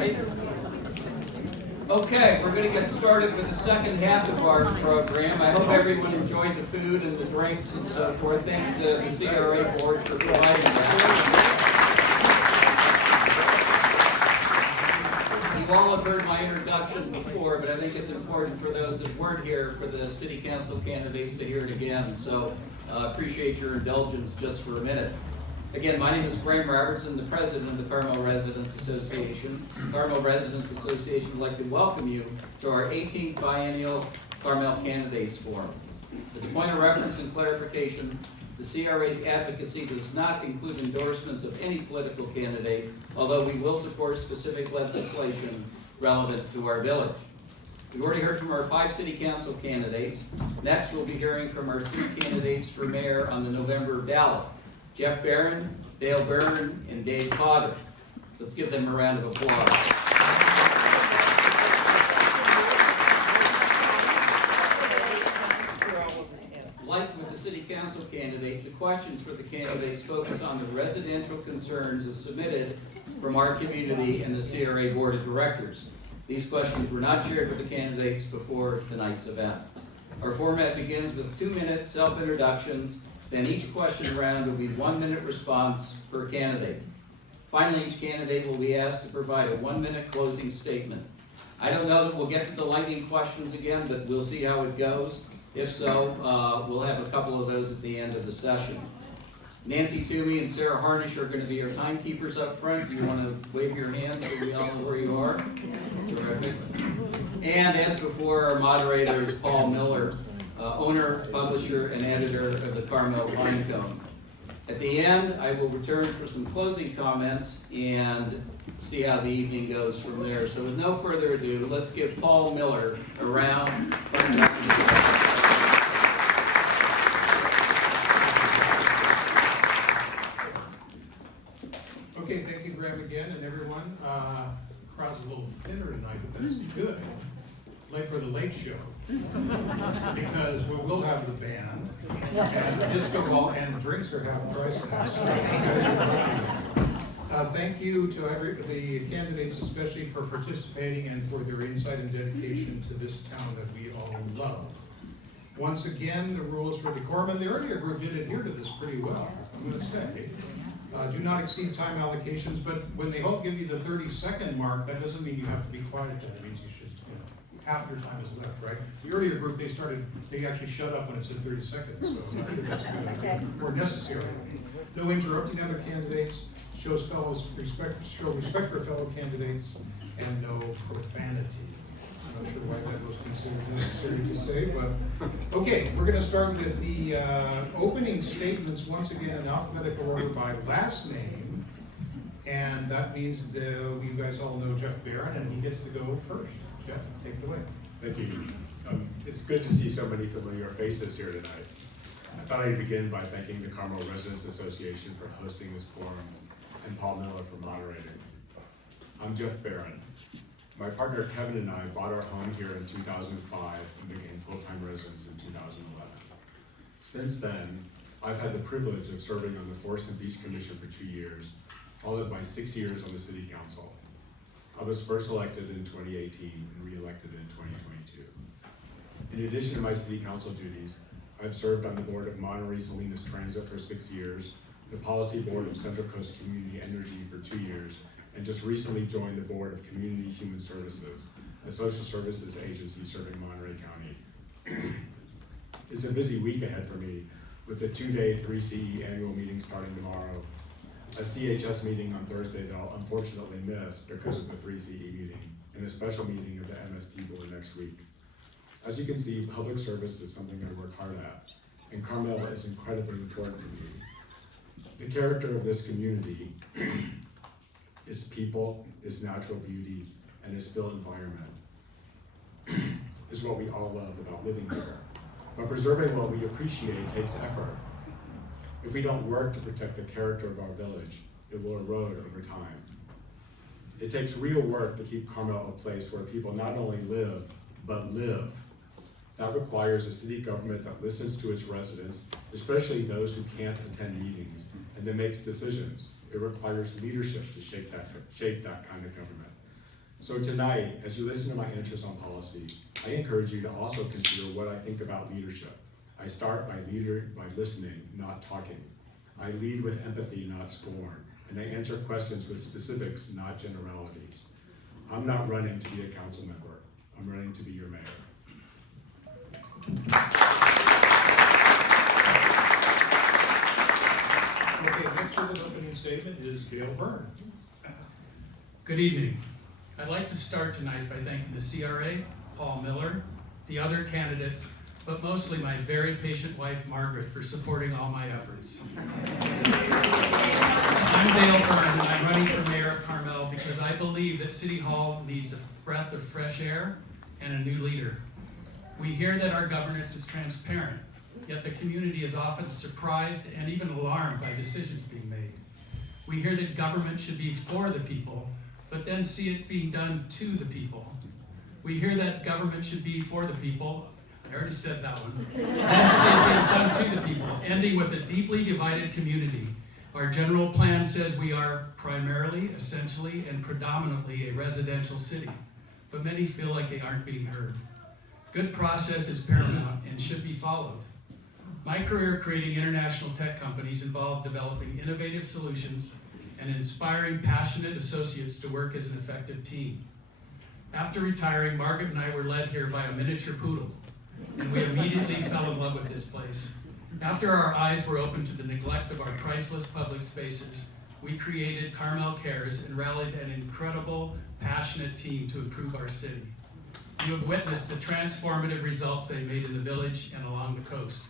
Ready? Okay, we're going to get started with the second half of our program. I hope everyone enjoyed the food and the drinks and so forth. Thanks to the CRA board for providing that. You all have heard my introduction before, but I think it's important for those that weren't here for the city council candidates to hear it again. So appreciate your indulgence just for a minute. Again, my name is Graham Robertson, the president of the Carmel Residents Association. The Carmel Residents Association would like to welcome you to our 18th Biennial Carmel Candidates Forum. As a point of reference and clarification, the CRA's advocacy does not include endorsements of any political candidate, although we will support specific legislation relevant to our village. We've already heard from our 5 city council candidates. Next, we'll be hearing from our 3 candidates for mayor on the November ballot: Jeff Barron, Dale Byrne, and Dave Potter. Let's give them a round of applause. Like with the city council candidates, the questions for the candidates focus on the residential concerns as submitted from our community and the CRA board of directors. These questions were not shared with the candidates before tonight's event. Our format begins with 2-minute self-introductions. Then each question round will be 1-minute response per candidate. Finally, each candidate will be asked to provide a 1-minute closing statement. I don't know that we'll get to the lightning questions again, but we'll see how it goes. If so, we'll have a couple of those at the end of the session. Nancy Toomey and Sarah Harnish are going to be our timekeepers up front. You want to wave your hands so we all know where you are? Terrific. And as before, our moderator is Paul Miller, owner, publisher, and editor of the Carmel Pinecone. At the end, I will return for some closing comments and see how the evening goes from there. So with no further ado, let's give Paul Miller a round. Okay, thank you, Graham, again, and everyone. Crowd's a little thinner tonight, but that's good. Late for the late show. Because we will have the band, and the disco ball, and drinks are half price now. Thank you to the candidates, especially for participating and for their insight and dedication to this town that we all love. Once again, the rules for decorum, and the earlier group did adhere to this pretty well, I'm going to say. Do not exceed time allocations, but when they all give you the 30-second mark, that doesn't mean you have to be quiet. That means you should, half your time is left, right? The earlier group, they actually shut up when it said 30 seconds, so I'm not sure that's good or necessary. No interrupting other candidates, show respect for fellow candidates, and no profanity. I'm not sure why that was considered necessary to say, but okay, we're going to start with the opening statements, once again in alphabetical order by last name, and that means you guys all know Jeff Barron, and he gets to go first. Jeff, take it away. Thank you. It's good to see so many familiar faces here tonight. I thought I'd begin by thanking the Carmel Residents Association for hosting this forum and Paul Miller for moderating. I'm Jeff Barron. My partner Kevin and I bought our home here in 2005 and became full-time residents in 2011. Since then, I've had the privilege of serving on the Forest and Beach Commission for 2 years, followed by 6 years on the City Council. I was first elected in 2018 and re-elected in 2022. In addition to my City Council duties, I've served on the board of Monterey Salinas Transit for 6 years, the policy board of Central Coast Community Energy for 2 years, and just recently joined the board of Community Human Services, a social services agency serving Monterey County. It's a busy week ahead for me, with the 2-day 3CE annual meeting starting tomorrow, a CHS meeting on Thursday that I'll unfortunately miss because of the 3CE meeting, and a special meeting of the MST board next week. As you can see, public service is something I work hard at, and Carmel is incredibly important to me. The character of this community, its people, its natural beauty, and its built environment is what we all love about living here. But preserving what we appreciate takes effort. If we don't work to protect the character of our village, it will erode over time. It takes real work to keep Carmel a place where people not only live, but live. That requires a city government that listens to its residents, especially those who can't attend meetings, and that makes decisions. It requires leadership to shape that kind of government. So tonight, as you listen to my answers on policy, I encourage you to also consider what I think about leadership. I start by listening, not talking. I lead with empathy, not scorn, and I answer questions with specifics, not generalities. I'm not running to be a council member. I'm running to be your mayor. Okay, next with an opening statement is Gail Byrne. Good evening. I'd like to start tonight by thanking the CRA, Paul Miller, the other candidates, but mostly my very patient wife, Margaret, for supporting all my efforts. I'm Dale Byrne, and I'm running for mayor of Carmel because I believe that City Hall needs a breath of fresh air and a new leader. We hear that our governance is transparent, yet the community is often surprised and even alarmed by decisions being made. We hear that government should be for the people, but then see it being done to the people. We hear that government should be for the people, I already said that one, then see it being done to the people, ending with a deeply divided community. Our general plan says we are primarily, essentially, and predominantly a residential city, but many feel like they aren't being heard. Good process is paramount and should be followed. My career creating international tech companies involved developing innovative solutions and inspiring passionate associates to work as an effective team. After retiring, Margaret and I were led here by a miniature poodle, and we immediately fell in love with this place. After our eyes were opened to the neglect of our priceless public spaces, we created Carmel Cares and rallied an incredible, passionate team to improve our city. You have witnessed the transformative results they made in the village and along the coast.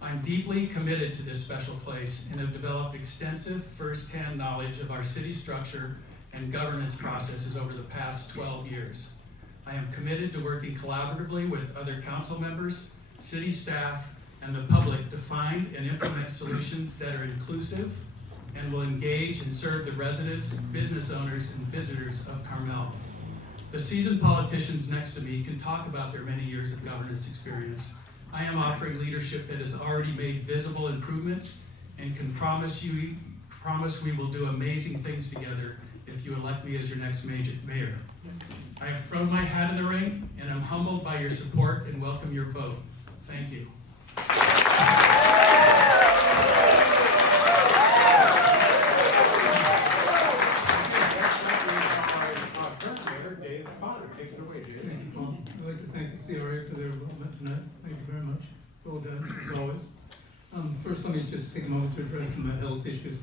I'm deeply committed to this special place and have developed extensive first-hand knowledge of our city structure and governance processes over the past 12 years. I am committed to working collaboratively with other council members, city staff, and the public to find and implement solutions that are inclusive and will engage and serve the residents, business owners, and visitors of Carmel. The seasoned politicians next to me can talk about their many years of governance experience. I am offering leadership that has already made visible improvements and can promise we will do amazing things together if you elect me as your next mayor. I have thrown my hat in the ring, and I'm humbled by your support and welcome your vote. Thank you. Take it away, David. Thank you, Paul. I'd like to thank the CRA for their involvement tonight. Thank you very much. Well done, as always. First, let me just take a moment to address some of my health issues,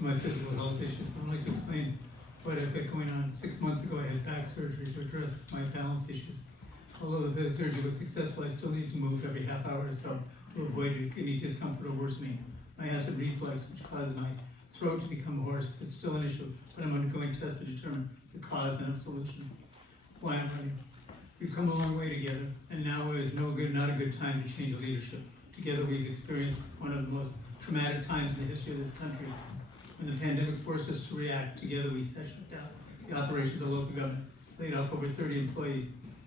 my physical health issues. I'd like to explain what I've got going on. 6 months ago, I had back surgery to address my balance issues. Although the surgery was successful, I still need to move every half hour or so to avoid any discomfort or worsening. My acid reflux, which caused my throat to become hoarse, is still an issue, but I'm undergoing tests to determine the cause and a solution. Why I'm running. We've come a long way together, and now is not a good time to change leadership. Together we've experienced one of the most traumatic times in the history of this country. When the pandemic forced us to react, together we shut down the operations of local government, laid off over 30 employees,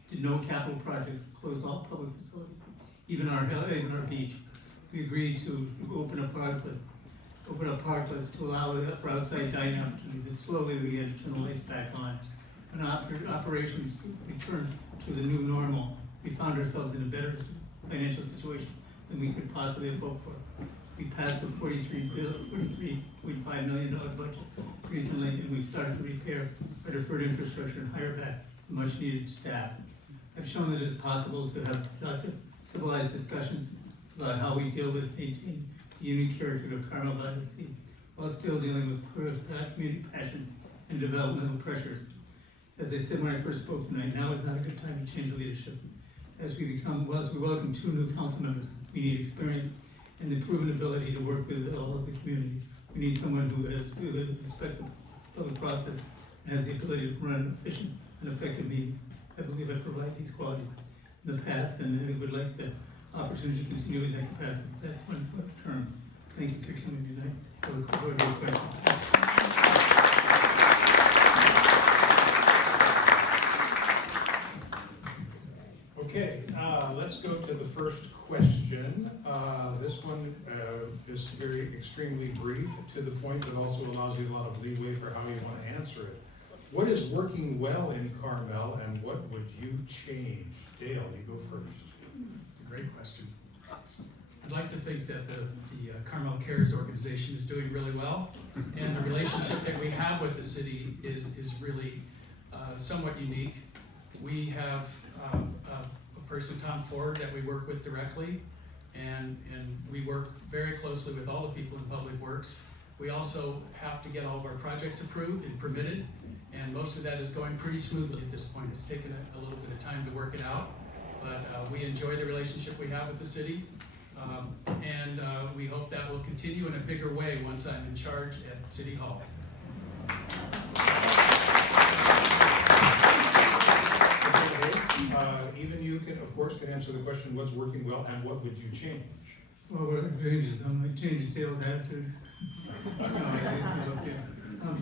did no capital projects, closed all public facilities, even our beach. We agreed to open up parklets to allow for outside dining opportunities, and slowly we began to turn the lights back on. When operations returned to the new normal, we found ourselves in a better financial situation than we could possibly have hoped for. We passed the $43.5 million budget recently, and we've started to repair our deferred infrastructure and hire back much needed staff. I've shown that it's possible to have productive, civilized discussions about how we deal with maintaining the unique character of Carmel-by-the-Sea, while still dealing with community passion and developmental pressures. As I said when I first spoke tonight, now is not a good time to change leadership. As we welcome 2 new council members, we need experience and the proven ability to work with all of the community. We need someone who respects the public process and has the ability to run efficient and effective meetings. I believe I provide these qualities in the past, and I would like the opportunity to continue in that capacity for that one term. Thank you for coming tonight. I look forward to your questions. Okay, let's go to the first question. This one is extremely brief, to the point, but also allows you a lot of leeway for how you want to answer it. What is working well in Carmel and what would you change? Dale, you go first. It's a great question. I'd like to think that the Carmel Cares organization is doing really well, and the relationship that we have with the city is really somewhat unique. We have a person, Tom Ford, that we work with directly, and we work very closely with all the people in Public Works. We also have to get all of our projects approved and permitted, and most of that is going pretty smoothly at this point. It's taken a little bit of time to work it out, but we enjoy the relationship we have with the city, and we hope that will continue in a bigger way once I'm in charge at City Hall. Even you can, of course, can answer the question, what's working well and what would you change? Well, what I've changed is, I changed Dale's attitude.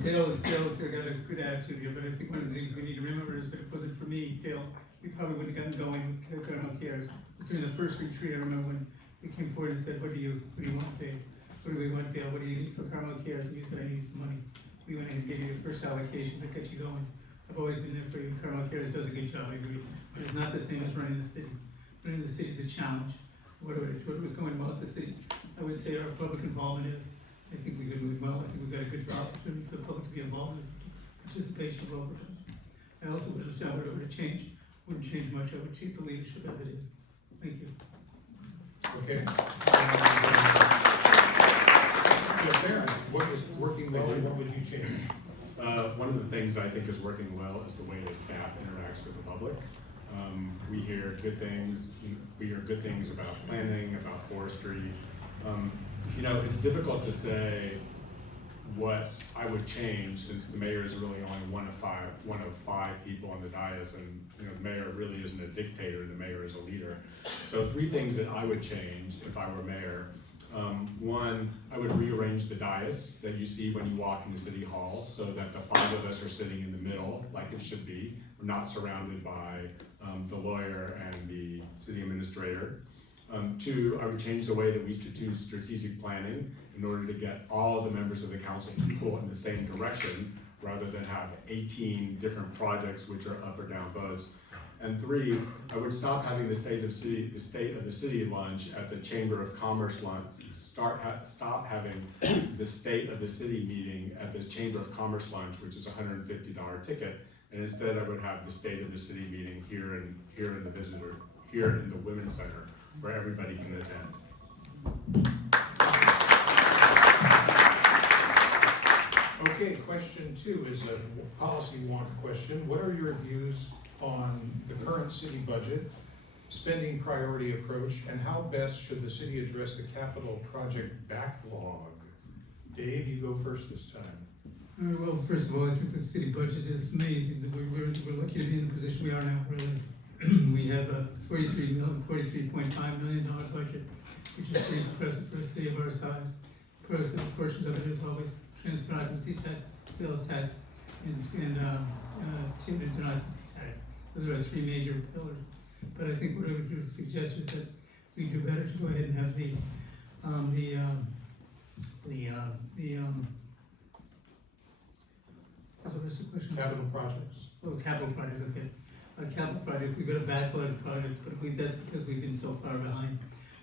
Dale's got a good attitude here, but I think one of the things we need to remember is that if it wasn't for me, Dale, we probably wouldn't have gotten going with Carmel Cares. During the first retreat, I remember when he came forward and said, what do you want, Dale? What do we want, Dale? What do you need for Carmel Cares? And you said, I need some money. We went ahead and gave you the first allocation to get you going. I've always been there for you. Carmel Cares does a good job, I agree. But it's not the same as running the city. Running the city is a challenge. What was going well at the city? I would say our public involvement is. I think we've been moving well. I think we've got a good opportunity for the public to be involved in participation of over. I also would have over to change. Wouldn't change much. I would keep the leadership as it is. Thank you. Okay. Baron, what is working well and what would you change? One of the things I think is working well is the way that staff interacts with the public. We hear good things. We hear good things about planning, about forestry. It's difficult to say what I would change since the mayor is really only one of five people on the dais, and the mayor really isn't a dictator. The mayor is a leader. So 3 things that I would change if I were mayor. One, I would rearrange the dais that you see when you walk into City Hall so that the 5 of us are sitting in the middle like it should be. We're not surrounded by the lawyer and the city administrator. 2, I would change the way that we do strategic planning in order to get all the members of the council to pull in the same direction rather than have 18 different projects which are up or down votes. And 3, I would stop having the state of the city lunch at the Chamber of Commerce lunch. Stop having the state of the city meeting at the Chamber of Commerce lunch, which is a $150 ticket. And instead, I would have the state of the city meeting here in the Women's Center, where everybody can attend. Okay, question 2 is a policy wonk question. What are your views on the current city budget, spending priority approach, and how best should the city address the capital project backlog? Dave, you go first this time. Well, first of all, I think the city budget is amazing. That we're lucky to be in the position we are now, really. We have a $43.5 million budget, which is pretty impressive for a city of our size. Portions of it is always transfer occupancy tax, sales tax, and timber and occupancy tax. Those are our 3 major pillars. But I think what I would suggest is that we do better to go ahead and have what's the question? Capital projects. Oh, capital projects, okay. Capital project, we've got a backlog of projects, but that's because we've been so far behind.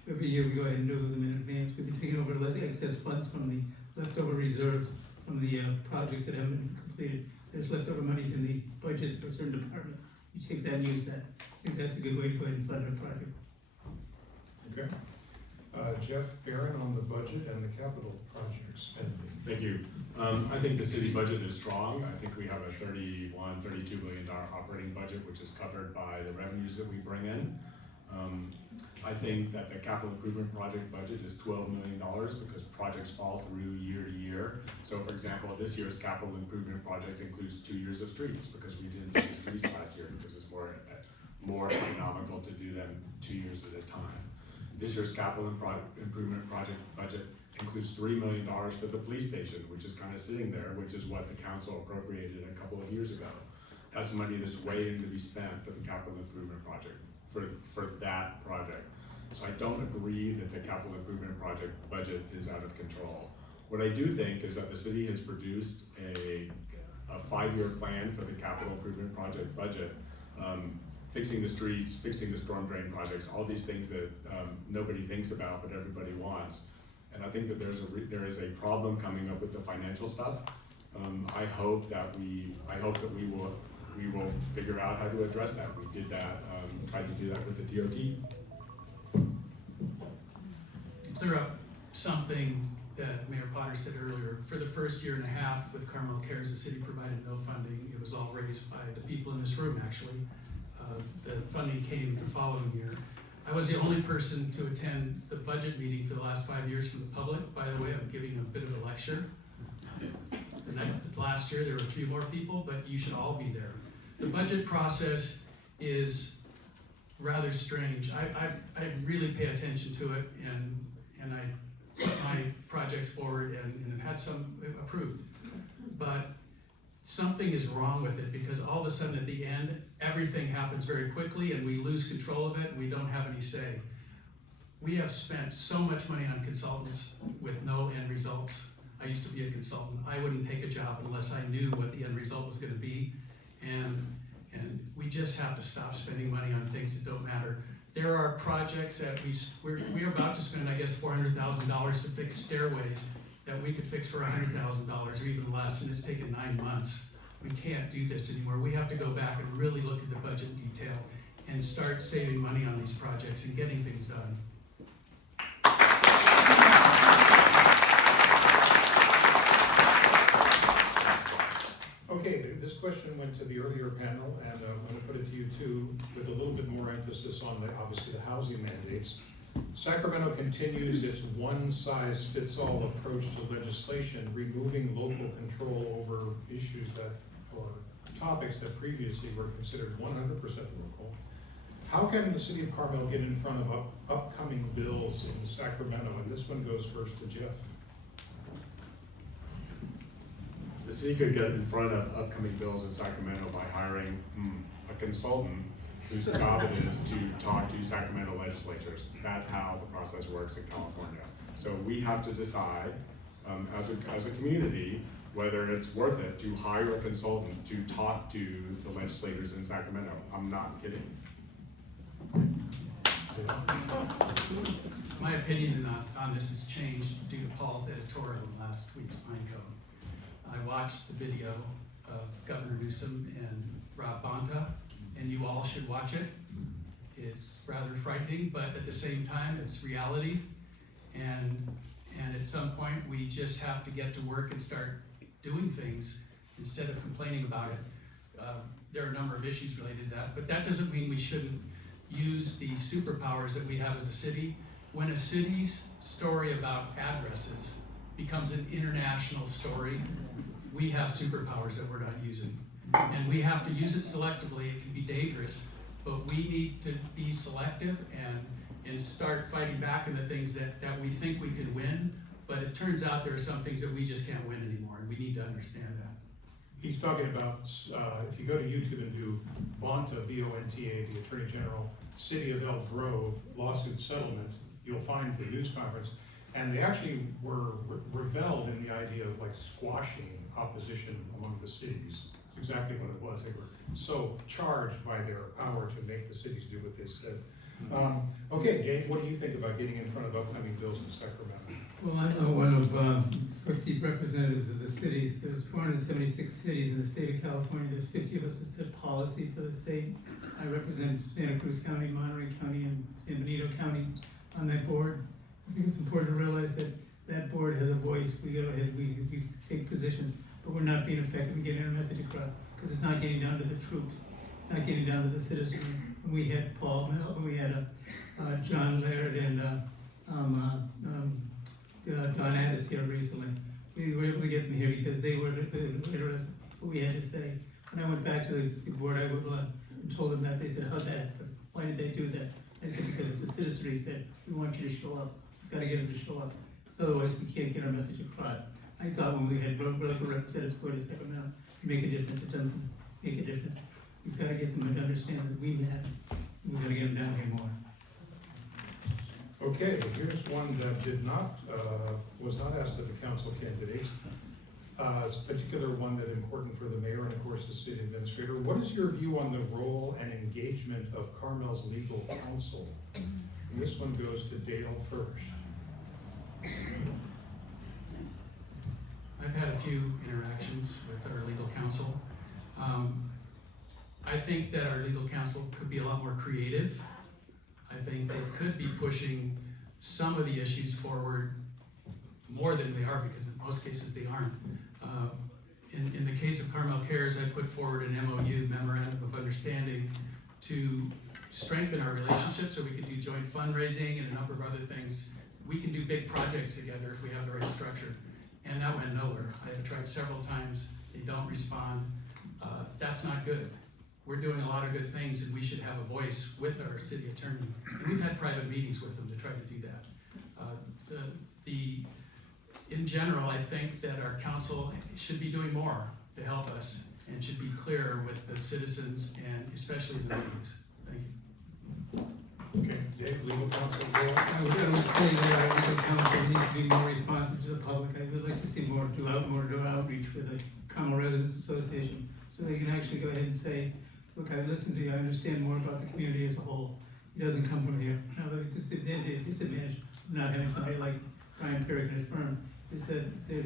Every year we go ahead and do them in advance. We've been taking over excess funds from the leftover reserves from the projects that haven't been completed. There's leftover monies in the budgets for certain departments. You take that and use that. I think that's a good way to go ahead and fund our project. Okay. Jeff Barron on the budget and the capital project spending. Thank you. I think the city budget is strong. I think we have a $32 million operating budget, which is covered by the revenues that we bring in. I think that the capital improvement project budget is $12 million because projects fall through year to year. So for example, this year's capital improvement project includes 2 years of streets because we didn't do the streets last year because it's more economical to do them 2 years at a time. This year's capital improvement project budget includes $3 million for the police station, which is kind of sitting there, which is what the council appropriated a couple of years ago. That's money that's waiting to be spent for the capital improvement project, for that project. So I don't agree that the capital improvement project budget is out of control. What I do think is that the city has produced a a 5-year plan for the capital improvement project budget, fixing the streets, fixing the storm drain projects, all these things that nobody thinks about but everybody wants. And I think that there is a problem coming up with the financial stuff. I hope that we will figure out how to address that. We did that, tried to do that with the DOT. Clear up something that Mayor Potter said earlier. For the first year and a half with Carmel Cares, the city provided no funding. It was all raised by the people in this room, actually. The funding came the following year. I was the only person to attend the budget meeting for the last 5 years from the public. By the way, I'm giving a bit of a lecture. Last year, there were a few more people, but you should all be there. The budget process is rather strange. I really pay attention to it, and I put my projects forward and had some approved. But something is wrong with it, because all of a sudden at the end, everything happens very quickly and we lose control of it and we don't have any say. We have spent so much money on consultants with no end results. I used to be a consultant. I wouldn't take a job unless I knew what the end result was going to be. And we just have to stop spending money on things that don't matter. There are projects that we're about to spend, I guess, $400,000 to fix stairways that we could fix for $100,000 or even less, and it's taken 9 months. We can't do this anymore. We have to go back and really look at the budget in detail and start saving money on these projects and getting things done. Okay, this question went to the earlier panel, and I'm going to put it to you too, with a little bit more emphasis on obviously the housing mandates. Sacramento continues its one-size-fits-all approach to legislation, removing local control over issues or topics that previously were considered 100% local. How can the city of Carmel get in front of upcoming bills in Sacramento? And this one goes first to Jeff. The city could get in front of upcoming bills in Sacramento by hiring a consultant whose job it is to talk to Sacramento legislatures. That's how the process works in California. So we have to decide as a community whether it's worth it to hire a consultant to talk to the legislators in Sacramento. I'm not kidding. My opinion on this has changed due to Paul's editorial in last week's Pine Cone. I watched the video of Governor Newsom and Rob Bonta, and you all should watch it. It's rather frightening, but at the same time, it's reality. And at some point, we just have to get to work and start doing things instead of complaining about it. There are a number of issues related to that, but that doesn't mean we shouldn't use the superpowers that we have as a city. When a city's story about addresses becomes an international story, we have superpowers that we're not using. And we have to use it selectively. It can be dangerous, but we need to be selective and start fighting back on the things that we think we can win, but it turns out there are some things that we just can't win anymore, and we need to understand that. He's talking about, if you go to YouTube and do Bonta, B-O-N-T-A, the Attorney General, City of Elk Grove lawsuit settlement, you'll find the news conference. And they actually reveled in the idea of like squashing opposition among the cities. It's exactly what it was. They were so charged by their power to make the cities do what they said. Okay, Gabe, what do you think about getting in front of upcoming bills in Sacramento? Well, I know one of 50 representatives of the cities. There's 476 cities in the state of California. There's 50 of us that set policy for the state. I represent Santa Cruz County, Monterey County, and San Benito County on that board. I think it's important to realize that that board has a voice. We go ahead, we take positions, but we're not being effective in getting our message across because it's not getting down to the troops, not getting down to the citizens. When we had Paul, when we had John Laird and Don Addis here recently, we were able to get them here because they were interested in what we had to say. When I went back to the board, I told them that. They said, "How'd that happen? Why did they do that?" I said, "Because it's the citizenry said, we want you to show up. We've got to get them to show up. So otherwise we can't get our message across." I thought when we had local representatives go to Sacramento, make a difference. It doesn't make a difference. We've got to get them to understand that we matter. We've got to get them down here more. Okay, here's one that was not asked of the council candidates. a particular one that is important for the mayor and of course the city administrator. What is your view on the role and engagement of Carmel's legal counsel? And this one goes to Dale first. I've had a few interactions with our legal counsel. I think that our legal counsel could be a lot more creative. I think they could be pushing some of the issues forward more than they are, because in most cases they aren't. In the case of Carmel Cares, I put forward an MOU, Memorandum of Understanding, to strengthen our relationship so we could do joint fundraising and a number of other things. We can do big projects together if we have the right structure. And that went nowhere. I've tried several times, they don't respond. That's not good. We're doing a lot of good things and we should have a voice with our city attorney. And we've had private meetings with them to try to do that. In general, I think that our council should be doing more to help us and should be clearer with the citizens and especially in the meetings. Thank you. Okay, Dave, legal counsel, Dale? I would say that our legal counsel needs to be more responsive to the public. I would like to see more do outreach with the Carmel Residents Association, so they can actually go ahead and say, look, I listened to you, I understand more about the community as a whole. It doesn't come from here. Now, the disadvantage of not having somebody like Brian Perrick and his firm is that the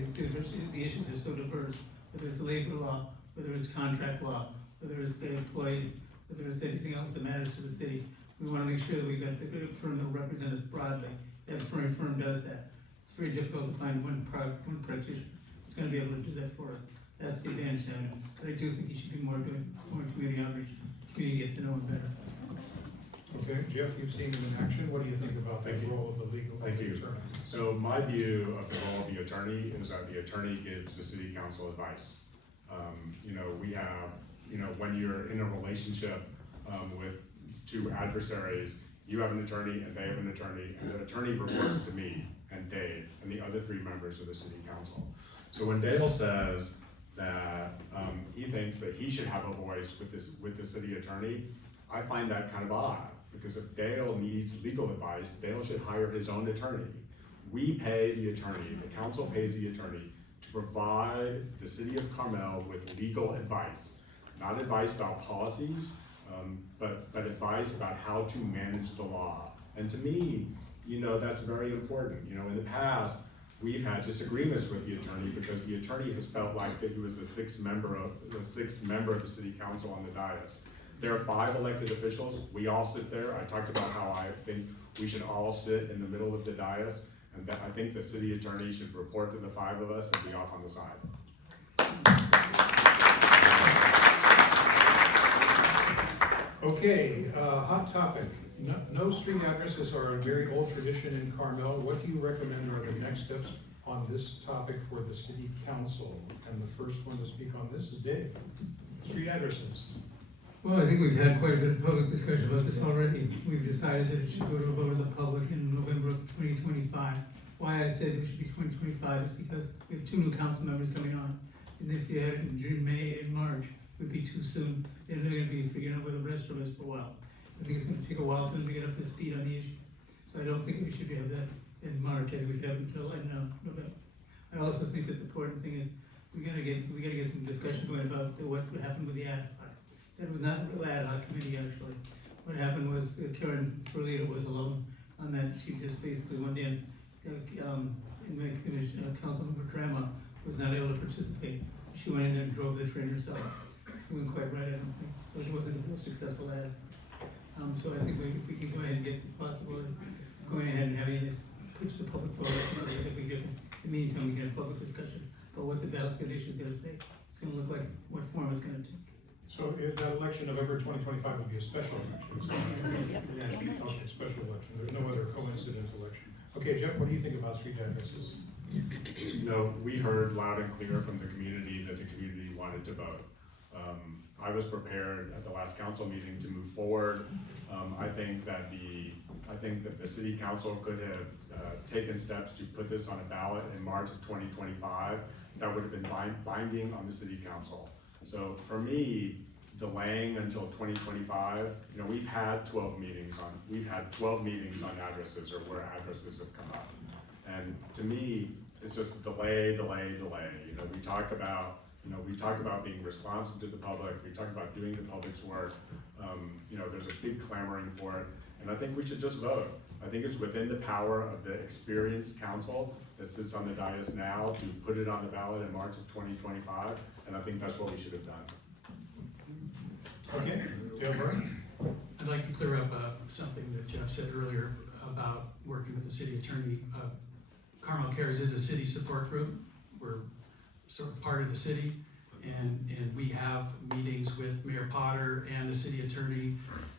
issues are so diverse, whether it's labor law, whether it's contract law, whether it's employees, whether it's anything else that matters to the city. We want to make sure that we got the good firm that will represent us broadly. That firm does that. It's very difficult to find one practitioner that's going to be able to do that for us. That's the advantage of it. But I do think you should be more community outreach, community get to know him better. Okay, Jeff, you've seen him in action. What do you think about the role of the legal attorney? So my view of the role of the attorney is that the attorney gives the city council advice. We have, when you're in a relationship with two adversaries, you have an attorney and they have an attorney, and the attorney reports to me and Dave and the other three members of the city council. So when Dale says that he thinks that he should have a voice with the city attorney, I find that kind of odd, because if Dale needs legal advice, Dale should hire his own attorney. We pay the attorney, the council pays the attorney to provide the city of Carmel with legal advice, not advice about policies, but advice about how to manage the law. And to me, that's very important. In the past, we've had disagreements with the attorney because the attorney has felt like that he was the sixth member of the city council on the dais. There are 5 elected officials. We all sit there. I talked about how I think we should all sit in the middle of the dais, and that I think the city attorney should report to the 5 of us and be off on the side. Okay, hot topic. No street addresses are a very old tradition in Carmel. What do you recommend are the next steps on this topic for the city council? And the first one to speak on this is Dave. Street addresses. Well, I think we've had quite a bit of public discussion about this already. We've decided that it should go to a vote of the public in November of 2025. Why I said it should be 2025 is because we have 2 new council members coming on. And if you had it in June, May, and March, it would be too soon. And they're going to be figuring out where the rest of us for a while. I think it's going to take a while for them to get up to speed on the issue. So I don't think we should have that in March. I think we should have it until November. I also think that the important thing is we gotta get some discussion going about what would happen with the ad hoc. That was not a real ad hoc committee, actually. What happened was Karen Ferlita was alone on that. She just basically went in. Councilmember Drama was not able to participate. She went in there and drove the train herself. She wasn't quite right, I don't think. So it wasn't a real successful ad. So I think if we can go ahead and get the possibility of going ahead and having this push the public forward, I think it'd be different. In the meantime, we can have public discussion about what the ballot issue is going to say. It's going to look like what form it's going to take. So if that election, November 2025, will be a special election. Okay, special election. There's no other coincident election. Okay, Jeff, what do you think about street addresses? We heard loud and clear from the community that the community wanted to vote. I was prepared at the last council meeting to move forward. I think that the city council could have taken steps to put this on a ballot in March of 2025. That would have been binding on the city council. So for me, delaying until 2025, we've had 12 meetings on addresses or where addresses have come up. And to me, it's just delay, delay, delay. You know, we talk about being responsive to the public, we talk about doing the public's work. You know, there's a big clamoring for it, and I think we should just vote. I think it's within the power of the experienced council that sits on the dais now to put it on the ballot in March of 2025, and I think that's what we should have done. Okay, Dale Burton? I'd like to clear up something that Jeff said earlier about working with the city attorney. Carmel Cares is a city support group. We're sort of part of the city, and we have meetings with Mayor Potter and the city attorney.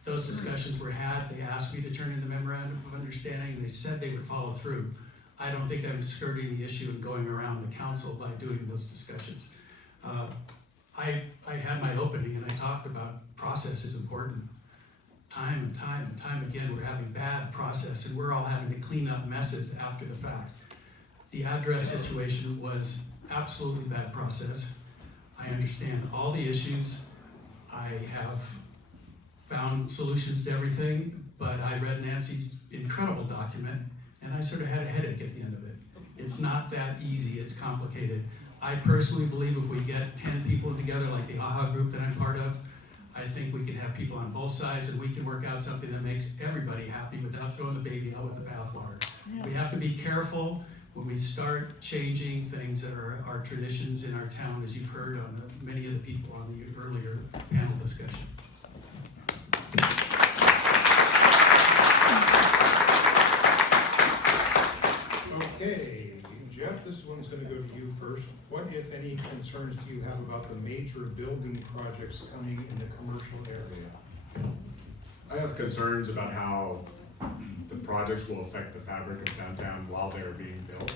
Those discussions were had. They asked me to turn in the memorandum of understanding, and they said they would follow through. I don't think I'm skirting the issue and going around the council by doing those discussions. I had my opening and I talked about process is important. Time and time again, we're having bad process, and we're all having to clean up messes after the fact. The address situation was absolutely bad process. I understand all the issues. I have found solutions to everything, but I read Nancy's incredible document and I sort of had a headache at the end of it. It's not that easy, it's complicated. I personally believe if we get 10 people together like the AHA group that I'm part of, I think we can have people on both sides and we can work out something that makes everybody happy without throwing the baby out with the bathwater. We have to be careful when we start changing things that are our traditions in our town, as you've heard on many of the people on the earlier panel discussion. Okay, Jeff, this one's gonna go to you first. What, if any, concerns do you have about the major building projects coming in the commercial area? I have concerns about how the projects will affect the fabric of downtown while they're being built.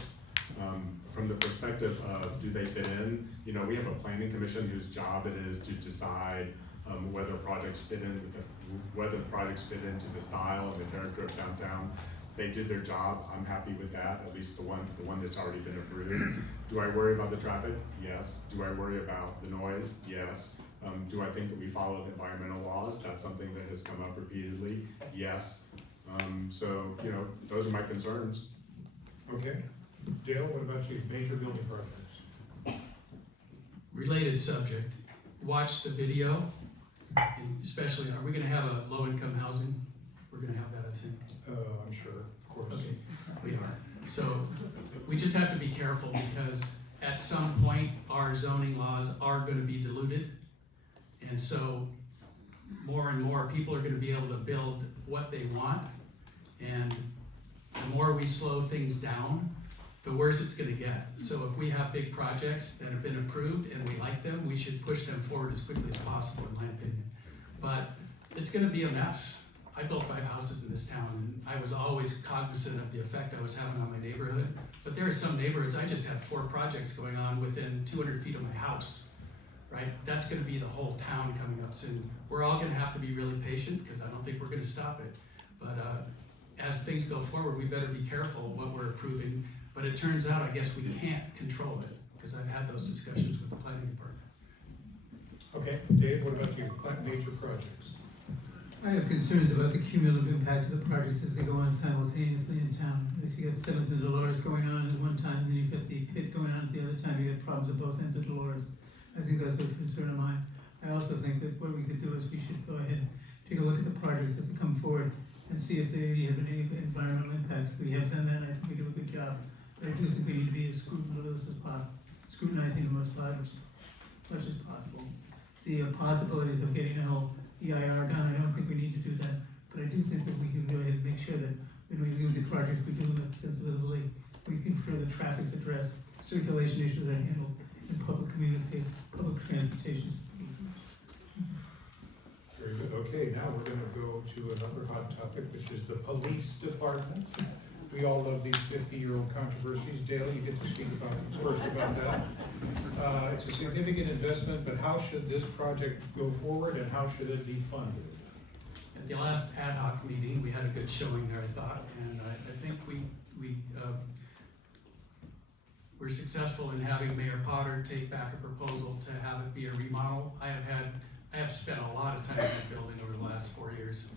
From the perspective of, do they fit in? You know, we have a planning commission whose job it is to decide whether projects fit in with whether projects fit into the style and the character of downtown. They did their job. I'm happy with that, at least the one that's already been approved. Do I worry about the traffic? Yes. Do I worry about the noise? Yes. Do I think that we follow environmental laws? That's something that has come up repeatedly. Yes. So, you know, those are my concerns. Okay. Dale, what about you? Major building projects? Related subject, watch the video, and especially, are we gonna have a low-income housing? We're gonna have that, I think. I'm sure, of course. Okay, we are. So we just have to be careful because at some point, our zoning laws are gonna be diluted. And so more and more people are gonna be able to build what they want. And the more we slow things down, the worse it's gonna get. So if we have big projects that have been approved and we like them, we should push them forward as quickly as possible, in my opinion. But it's gonna be a mess. I built 5 houses in this town, and I was always cognizant of the effect I was having on my neighborhood. But there are some neighborhoods, I just had 4 projects going on within 200 feet of my house, right? That's gonna be the whole town coming up soon. We're all gonna have to be really patient, because I don't think we're gonna stop it. But as things go forward, we better be careful what we're approving. But it turns out, I guess we can't control it, because I've had those discussions with the planning department. Okay, Dave, what about you? Major projects? I have concerns about the cumulative impact of the projects as they go on simultaneously in town. If you got Seventh and Dolores going on at one time, and then you've got the pit going on at the other time, you got problems at both ends of Dolores. I think that's a concern of mine. I also think that what we could do is we should go ahead and take a look at the projects as they come forward and see if they have any environmental impacts. We have done that, and I think we do a good job. But I do think we need to be as scrutinous as possible, scrutinizing the most as much as possible. The possibilities of getting a whole EIR done, I don't think we need to do that, but I do think that we can go ahead and make sure that when we do the projects, we do them sensitively. We can ensure the traffic's addressed, circulation issues are handled, and public transportation. Very good. Okay, now we're gonna go to another hot topic, which is the police department. We all love these 50-year-old controversies. Dale, you get to speak first about that. It's a significant investment, but how should this project go forward and how should it be funded? At the last ad hoc meeting, we had a good showing there, I thought, and I think we're successful in having Mayor Potter take back a proposal to have it be a remodel. I have spent a lot of time in that building over the last 4 years,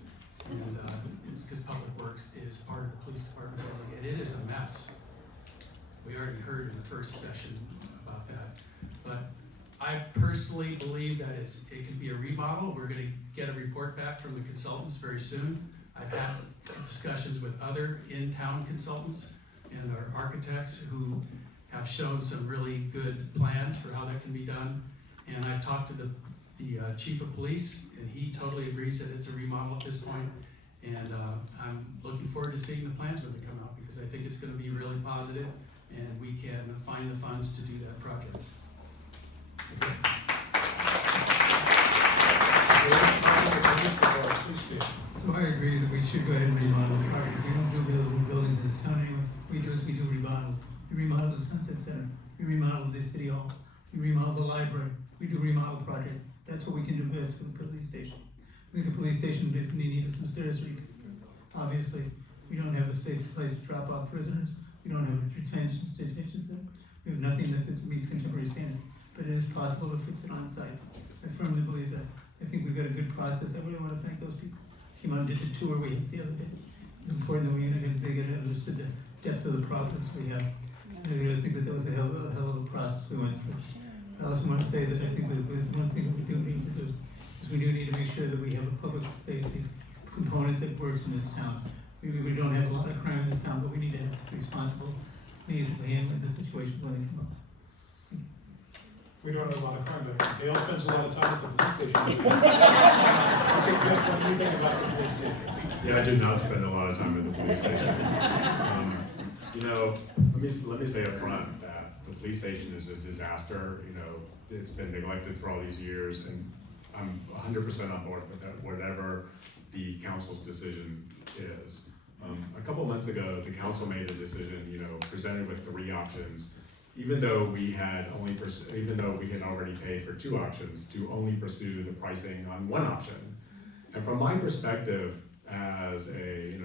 and it's because Public Works is part of the police department building, and it is a mess. We already heard in the first session about that. But I personally believe that it could be a remodel. We're gonna get a report back from the consultants very soon. I've had discussions with other in-town consultants and our architects who have shown some really good plans for how that can be done. And I've talked to the chief of police, and he totally agrees that it's a remodel at this point. And I'm looking forward to seeing the plans when they come out, because I think it's gonna be really positive, and we can find the funds to do that project. So I agree that we should go ahead and remodel the project. We don't do buildings in this town anymore. We do remodels. We remodel the Sunset Center. We remodel the City Hall. We remodel the library. We do remodel project. That's what we can do best for the police station. I think the police station needs some serious repair. Obviously, we don't have a safe place to drop off prisoners. We don't have a detention center. We have nothing that meets contemporary standards. But it is possible to fix it on site. I firmly believe that. I think we've got a good process. I really want to thank those people. Came out and did the tour we had the other day. It's important that they get understood the depth of the problems we have. I think that was a hell of a process we went through. I also want to say that I think that one thing that we do need to do is we do need to make sure that we have a public safety component that works in this town. We don't have a lot of crime in this town, but we need to have responsible means of handling the situation when they come up. We don't have a lot of crime, but Dale spends a lot of time at the police station. Okay, Jeff, what do you think about the police station? Yeah, I do not spend a lot of time at the police station. Let me say up front that the police station is a disaster. It's been neglected for all these years, and I'm 100% on board with that, whatever the council's decision is. A couple months ago, the council made a decision, presented with 3 options, even though we had already paid for 2 options, to only pursue the pricing on 1 option. And from my perspective, as a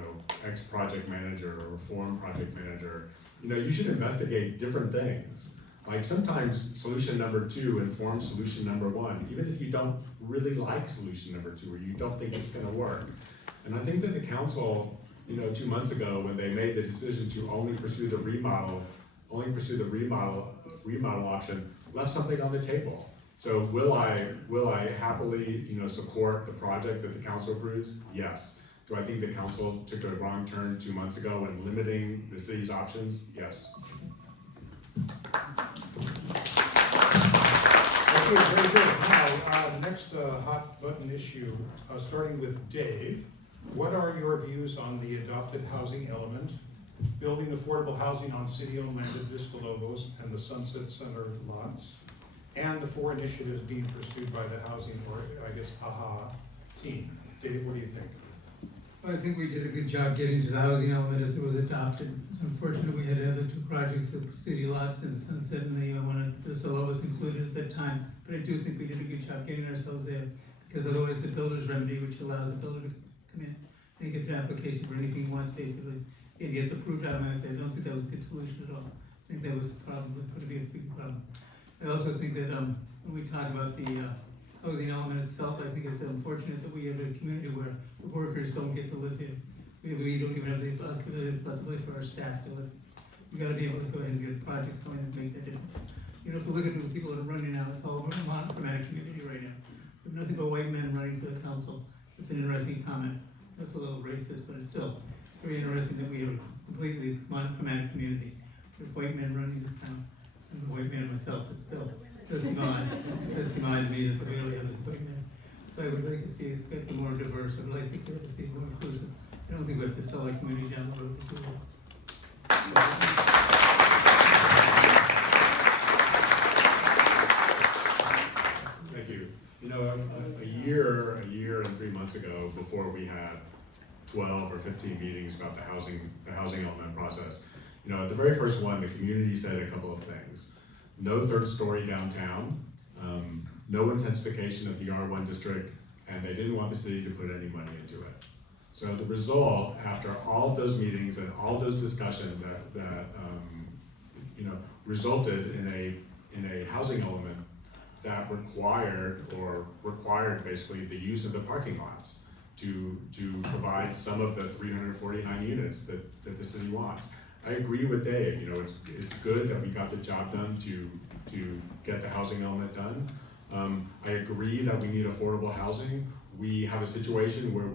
ex-project manager or reform project manager, you should investigate different things. Like sometimes solution number 2 informs solution number 1, even if you don't really like solution number 2 or you don't think it's going to work. And I think that the council, 2 months ago, when they made the decision to only pursue the remodel option, left something on the table. So will I happily support the project that the council approves? Yes. Do I think the council took a wrong turn 2 months ago in limiting the city's options? Yes. Okay, very good. Now, next hot button issue, starting with Dave. What are your views on the adopted housing element, building affordable housing on city-owned land at Vista Lobos and the Sunset Center lots, and the 4 initiatives being pursued by the housing, or I guess, AHA team? Dave, what do you think? I think we did a good job getting to the housing element as it was adopted. It's unfortunate we had the other 2 projects, the city lots and the Sunset, and the Lobos included at that time. But I do think we did a good job getting ourselves there, because otherwise the builder's remedy, which allows the builder to come in and get an application for anything he wants, basically, it gets approved automatically. I don't think that was a good solution at all. I think that was a problem, was going to be a big problem. I also think that when we talk about the housing element itself, I think it's unfortunate that we have a community where the workers don't get to live here. We don't even have the possibility for our staff to live. We gotta be able to go ahead and get projects going and make that difference. If you look at the people that are running now, it's all a monochromatic community right now. We have nothing but white men running for the council. It's an interesting comment. That's a little racist, but it's very interesting that we have a completely monochromatic community with white men running this town. I'm a white man myself, but still, does seem odd to me that we don't have this white man. So I would like to see us get more diverse. I would like to be more inclusive. I don't think we have to sell our community down the road to do that. Thank you. A year and 3 months ago, before we had 12 or 15 meetings about the housing element process, at the very first one, the community said a couple of things. No 3rd story downtown, no intensification of the R1 district, and they didn't want the city to put any money into it. So the result, after all of those meetings and all those discussions that resulted in a housing element that required basically the use of the parking lots to provide some of the 349 units that the city wants. I agree with Dave, you know, it's good that we got the job done to get the housing element done. I agree that we need affordable housing. We have a situation where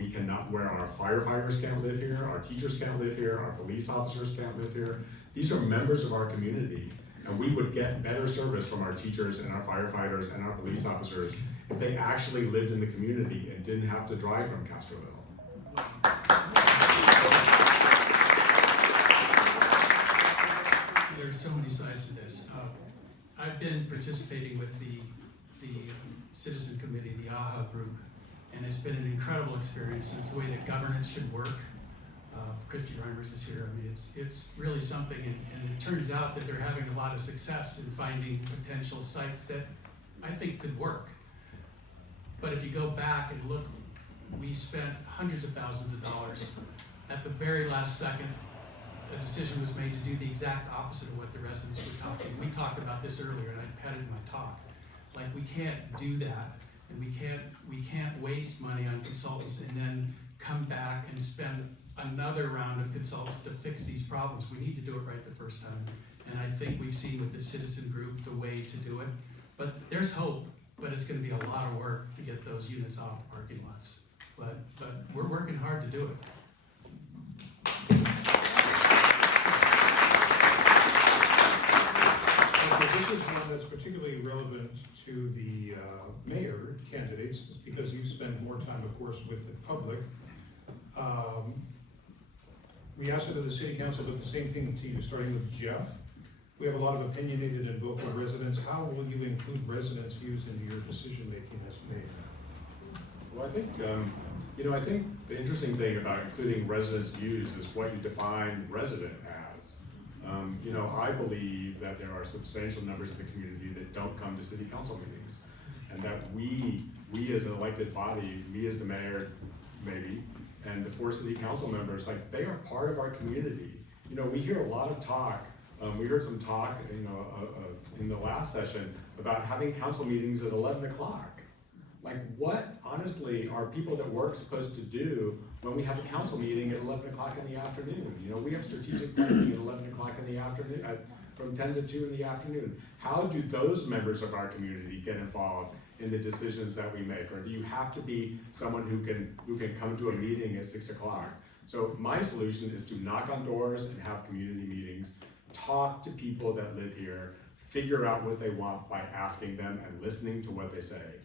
where our firefighters can't live here, our teachers can't live here, our police officers can't live here. These are members of our community, and we would get better service from our teachers and our firefighters and our police officers if they actually lived in the community and didn't have to drive from Castroville. There's so many sides to this. I've been participating with the citizen committee, the AHA group, and it's been an incredible experience. It's the way that governance should work. Christy Reimers is here. I mean, it's really something, and it turns out that they're having a lot of success in finding potential sites that I think could work. But if you go back and look, we spent hundreds of thousands of dollars. At the very last second, a decision was made to do the exact opposite of what the residents were talking. We talked about this earlier, and I had it in my talk. Like, we can't do that, and we can't waste money on consultants and then come back and spend another round of consultants to fix these problems. We need to do it right the first time. And I think we've seen with the citizen group the way to do it. But there's hope, but it's gonna be a lot of work to get those units off the parking lots. But we're working hard to do it. Okay, this is one that's particularly relevant to the mayor candidates, because you spend more time, of course, with the public. We asked it of the city council, but the same thing to you, starting with Jeff. We have a lot of opinionated and vocal residents. How will you include residents' views into your decision-making as mayor? Well, I think, you know, I think the interesting thing about including residents' views is what you define resident as. You know, I believe that there are substantial numbers of the community that don't come to city council meetings, and that we as an elected body, me as the mayor, maybe, and the 4 city council members, like, they are part of our community. You know, we hear a lot of talk. We heard some talk, you know, in the last session about having council meetings at 11 o'clock. Like, what, honestly, are people that work supposed to do when we have a council meeting at 11 o'clock in the afternoon? You know, we have strategic planning at 11 o'clock in the afternoon, from 10 to 2 in the afternoon. How do those members of our community get involved in the decisions that we make? Or do you have to be someone who can come to a meeting at 6 o'clock? So my solution is to knock on doors and have community meetings, talk to people that live here, figure out what they want by asking them and listening to what they say.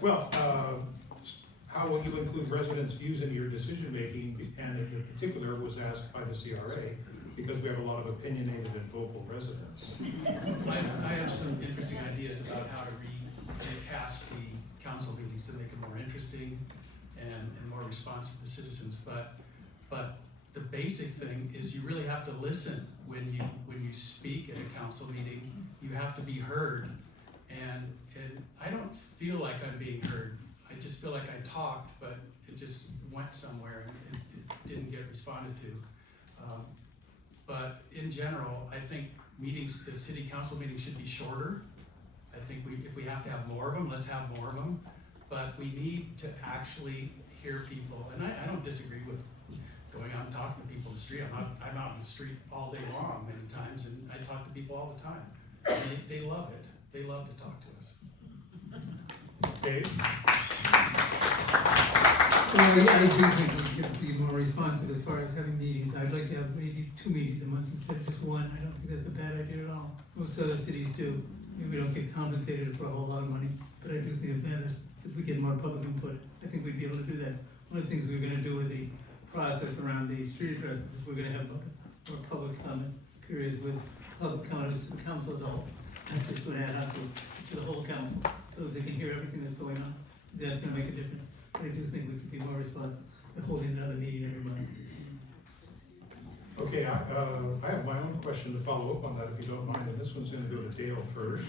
Well, how will you include residents' views in your decision-making? And in particular, was asked by the CRA, because we have a lot of opinionated and vocal residents. I have some interesting ideas about how to recast the council meetings to make them more interesting and more responsive to citizens. But the basic thing is you really have to listen when you speak at a council meeting. You have to be heard, and I don't feel like I'm being heard. I just feel like I talked, but it just went somewhere and it didn't get responded to. But in general, I think meetings, the city council meetings should be shorter. I think if we have to have more of them, let's have more of them. But we need to actually hear people, and I don't disagree with going out and talking to people in the street. I'm out in the street all day long many times, and I talk to people all the time. They love it. They love to talk to us. Dave? Well, I do think we should be more responsive as far as having meetings. I'd like to have maybe 2 meetings a month instead of just 1. I don't think that's a bad idea at all. Most other cities do. Maybe we don't get compensated for a whole lot of money, but I do think it matters if we get more public input. I think we'd be able to do that. One of the things we're gonna do with the process around the street addresses is we're gonna have more public comment periods with public comments to the council as a whole. Not just to add up to the whole council, so that they can hear everything that's going on. That's gonna make a difference. But I do think we could be more responsive to holding another meeting every month. Okay, I have my own question to follow up on that, if you don't mind, and this one's gonna go to Dale first.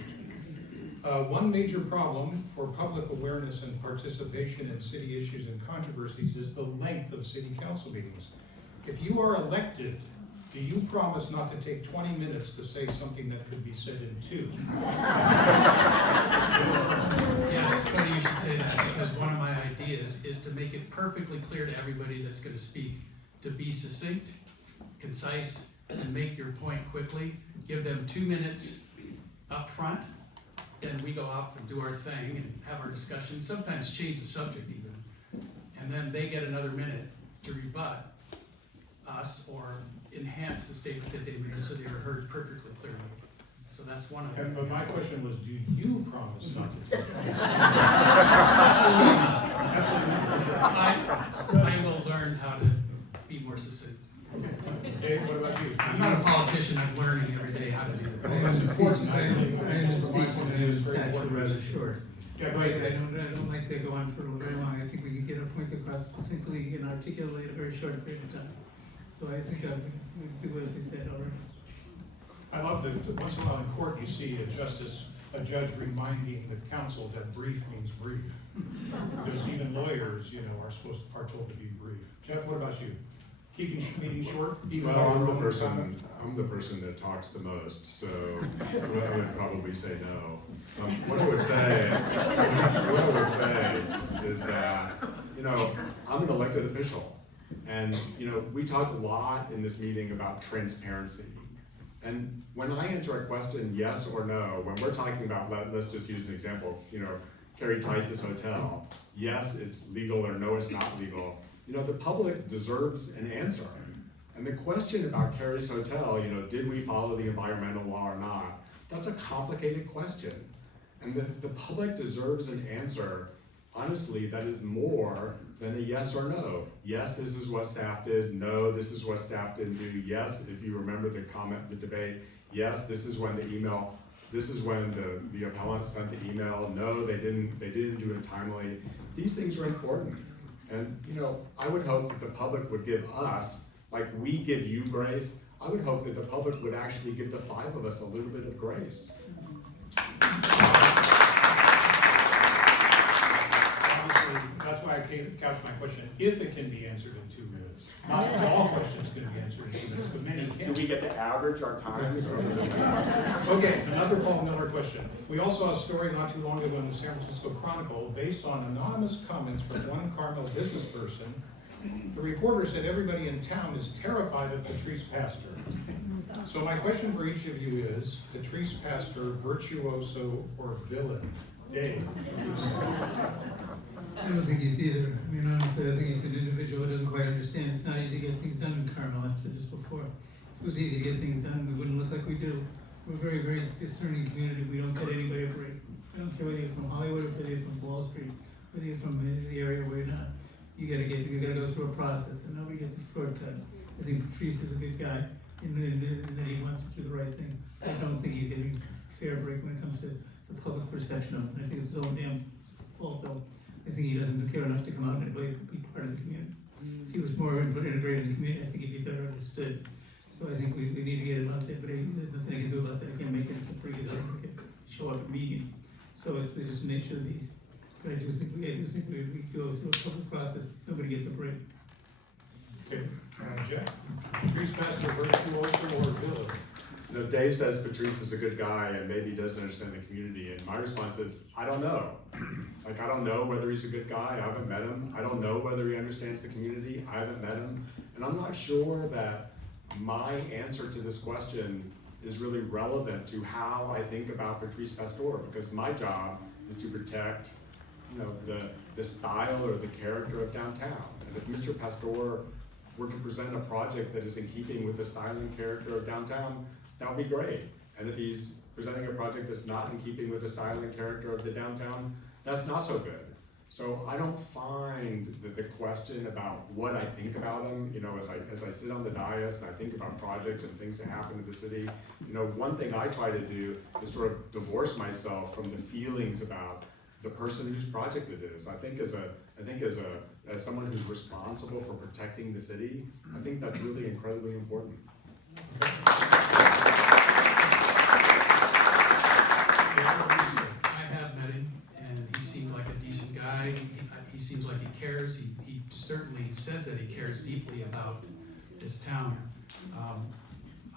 One major problem for public awareness and participation in city issues and controversies is the length of city council meetings. If you are elected, do you promise not to take 20 minutes to say something that could be said in 2? Yes, funny you should say that, because one of my ideas ideas is to make it perfectly clear to everybody that's gonna speak, to be succinct, concise, and make your point quickly. Give them 2 minutes up front, then we go off and do our thing and have our discussion, sometimes change the subject even. And then they get another minute to rebut us or enhance the statement that they made so they were heard perfectly clearly. So that's one of them. But my question was, do you promise not to? Absolutely not. Absolutely. I will learn how to be more succinct. Dave, what about you? I'm not a politician, I'm learning every day how to do I that. am the speech, I am the speech, and I am the statute rather short. Yeah, go I ahead. don't like to go on for very long. I think we can get our point across succinctly and articulate a very short period of time. So I think we do as I said already. I love that once in a while in court, you see a judge reminding the counsel that brief means brief. Because even lawyers, are told to be brief. Jeff, what about you? Keeping meetings short? Even Well, though I'm you're the only person, I'm the person that talks the most, so I would probably say no. What I would say is that, I'm an elected official. And, we talk a lot in this meeting about transparency. And when I answer a question, yes or no, when we're talking about, let's just use an example, Carrie Tice's hotel, yes, it's legal or no, it's not legal. The public deserves an answer. And the question about Carrie's hotel, did we follow the environmental law or not? That's a complicated question. And the public deserves an answer, honestly, that is more than a yes or no. Yes, this is what staff did. No, this is what staff didn't do. Yes, if you remember the comment, the debate, yes, this is when the email, this is when the appellant sent the email. No, they didn't do it timely. These things are important. And, I would hope that the public would give us, like we give you grace, I would hope that the public would actually give the 5 of us a little bit of grace. Honestly, that's why I couched my question, if it can be answered in 2 minutes. Not all questions can be answered in 2 minutes, but many can. Do we get to average our time? Okay, another Paul Miller question. We all saw a story not too long ago in the San Francisco Chronicle based on anonymous comments from one Carmel business person. The reporter said everybody in town is terrified of Patrice Pastor. So my question for each of you is, Patrice Pastor, virtuoso or villain? Dave. I don't think he's either. I mean, honestly, I think he's an individual who doesn't quite understand. It's not easy to get things done in Carmel. I've said this before. If it was easy to get things done, we wouldn't look like we do. We're a very, very discerning community. We don't get anybody a break. I don't care whether you're from Hollywood or whether you're from Wall Street, whether you're from the area where you're not. You gotta go through a process, and nobody gets a shortcut. I think Patrice is a good guy, and that he wants to do the right thing. I don't think he's getting a fair break when it comes to the public perception of him. I think it's his own damn fault, though. I think he doesn't care enough to come out and be part of the community. If he was more integrated in the community, I think he'd be better understood. So I think we need to get him out there, but there's nothing I can do about that. I can't make it to bring it up, I can't show up at meetings. So it's just the nature of these. But I do think we go through a public process, nobody gets a break. Okay, Jeff. Patrice Pastor, virtuoso or villain? Dave says Patrice is a good guy and maybe he doesn't understand the community, and my response is, I don't know. I don't know whether he's a good guy, I haven't met him. I don't know whether he understands the community, I haven't met him. And I'm not sure that my answer to this question is really relevant to how I think about Patrice Pastor, because my job is to protect, the style or the character of downtown. And if Mr. Pastor were to present a project that is in keeping with the style and character of downtown, that would be great. And if he's presenting a project that's not in keeping with the style and character of the downtown, that's not so good. So I don't find that the question about what I think about him, as I sit on the dais and I think about projects and things that happen in the city, one thing I try to do is sort of divorce myself from the feelings about the person whose project it is. I think as someone who's responsible for protecting the city, I think that's really incredibly important. I have met him, and he seemed like a decent guy. He seems like he cares. He certainly says that he cares deeply about this town.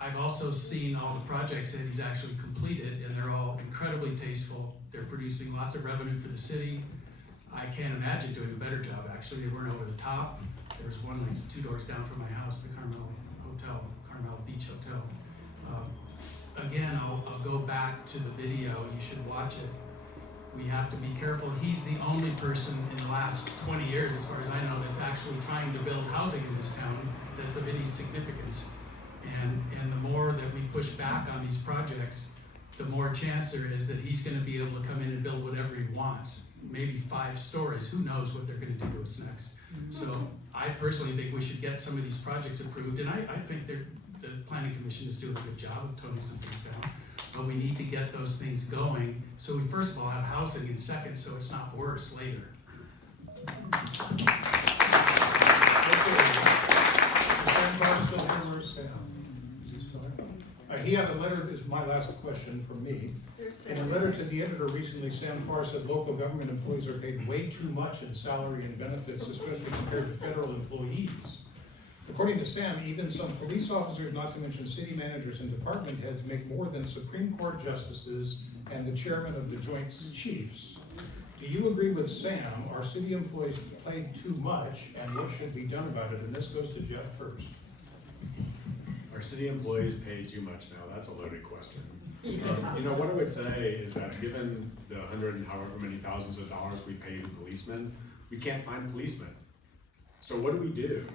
I've also seen all the projects that he's actually completed, and they're all incredibly tasteful. They're producing lots of revenue for the city. I can't imagine doing a better job, actually. They weren't over the top. There was one like 2 doors down from my house, the Carmel Beach Hotel. Again, I'll go back to the video. You should watch it. We have to be careful. He's the only person in the last 20 years, as far as I know, that's actually trying to build housing in this town that's of any significance. And the more that we push back on these projects, the more chance there is that he's going to be able to come in and build whatever he wants. Maybe 5 stories. Who knows what they're going to do to us next? So I personally think we should get some of these projects approved, and I think the Planning Commission is doing a good job of toning some things down. But we need to get those things going, so we first of all have housing, and second, so it's not worse later. He had a letter, this is my last question from me. In a letter to the editor recently, Sam Farr said local government employees are paid way too much in salary and benefits, especially compared to federal employees. According to Sam, even some police officers, not to mention city managers and department heads, make more than Supreme Court justices and the chairman of the Joint Chiefs. Do you agree with Sam? Are city employees paid too much, and what should be done about it? And this goes to Jeff first. Are city employees paid too much now? That's a loaded question. What I would say is that given the 100 and however many thousands of dollars we pay to policemen, we can't find policemen. So what do?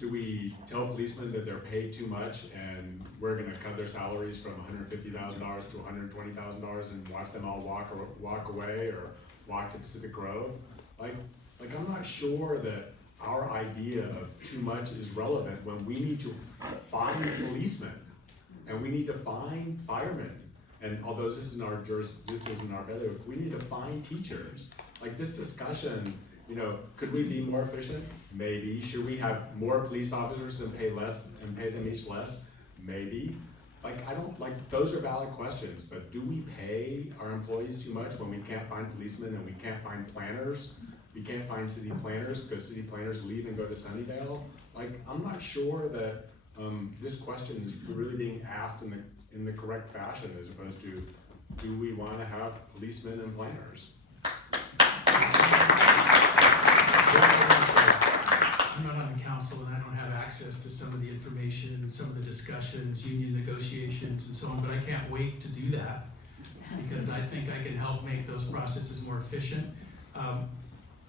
Do we tell policemen that they're paid too much and we're gonna cut their salaries from $150,000 to $120,000 and watch them all walk away or walk to Pacific Grove? Like I'm not sure that our idea of too much is relevant when we need to find policemen and we need to find firemen. And although this isn't our bailiwick, we need to find teachers. Like this discussion, could we be more efficient? Maybe. Should we have more police officers and pay less and pay them each less? Maybe. Those are valid questions, but do we pay our employees too much when we can't find policemen and we can't find planners? We can't find city planners because city planners leave and go to Sunnyvale? I'm not sure that this question is really being asked in the correct fashion as opposed to, do we want to have policemen and planners? I'm not on the council and I don't have access to some of the information and some of the discussions, union negotiations and so on, but I can't wait to do that because I think I can help make those processes more efficient.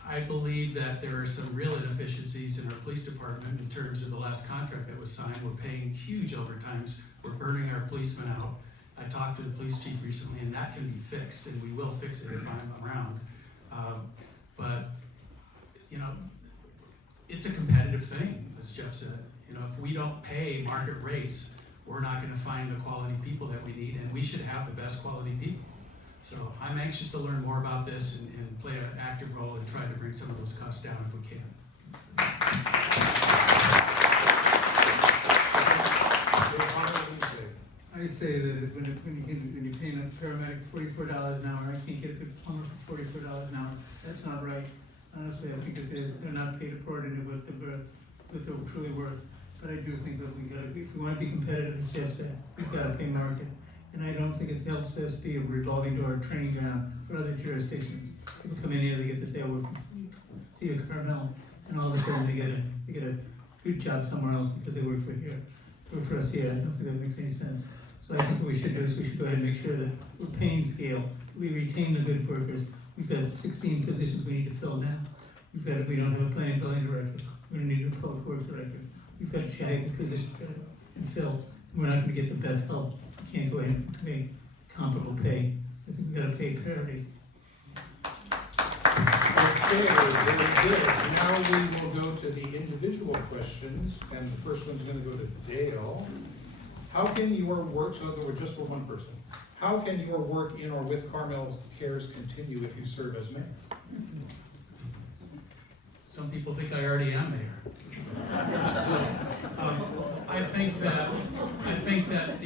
I believe that there are some real inefficiencies in our police department in terms of the last contract that was signed. We're paying huge overtimes. We're burning our policemen out. I talked to the police chief recently and that can be fixed and we will fix it if I'm around. But it's a competitive thing, as Jeff said. If we don't pay market rates, we're not going to find the quality people that we need, and we should have the best quality people. So I'm anxious to learn more about this and play an active role and try to bring some of those costs down if we can. I say that when you pay a paramedic $44 an hour, I can't get a good plumber for $44 an hour. That's not right. Honestly, I think that they're not paid according to what they're truly worth. But I do think that if we want to be competitive, as Jeff said, we've got to pay market. And I don't think it helps us be a revolving door training ground for other jurisdictions. People come in here, they get to say, oh, we're see a Carmel, and all of a sudden they get a good job somewhere else because they work for us here. I don't think that makes any sense. So I think what we should do is we should go ahead and make sure that we're paying scale. We retain the good workers. We've got 16 positions we need to fill now. We don't have a planning building director. We don't need a public works director. We've got to check the positions and fill. We're not going to get the best help. We can't go ahead and pay comparable pay. I think we've got to pay parity. Okay, very good. Now we will go to the individual questions, and the first one's going to go to Dale. How can your work, so we're just for one person, how can your work in or with Carmel Cares continue if you serve as mayor? Some people think I already am mayor. So, I think that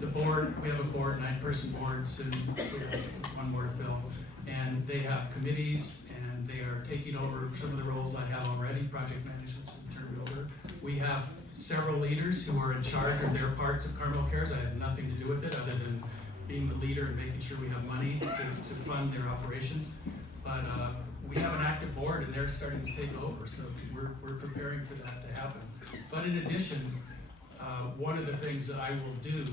the board, we have a board, 9-person boards, and we have one more to fill, and they have committees, and they are taking over some of the roles I have already, project management's turned over. We have several leaders who are in charge of their parts of Carmel Cares. I have nothing to do with it other than being the leader and making sure we have money to fund their operations. But we have an active board and they're starting to take over, so we're preparing for that to happen. But in addition, one of the things that I will do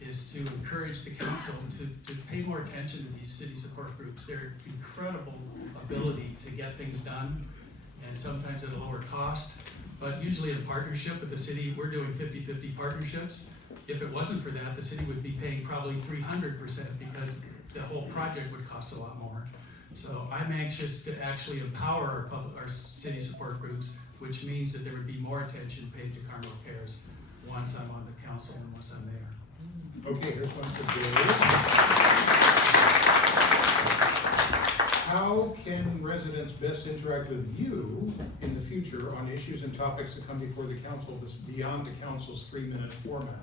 is to encourage the council to pay more attention to these city support groups. Their incredible ability to get things done, and sometimes at a lower cost, but usually in partnership with the city. We're doing 50-50 partnerships. If it wasn't for that, the city would be paying probably 300% because the whole project would cost a lot more. So I'm anxious to actually empower our city support groups, which means that there would be more attention paid to Carmel Cares once I'm on the council and once I'm there. Okay, here's one for Dave. How can residents best interact with you in the future on issues and topics that come before the council beyond the council's 3-minute format?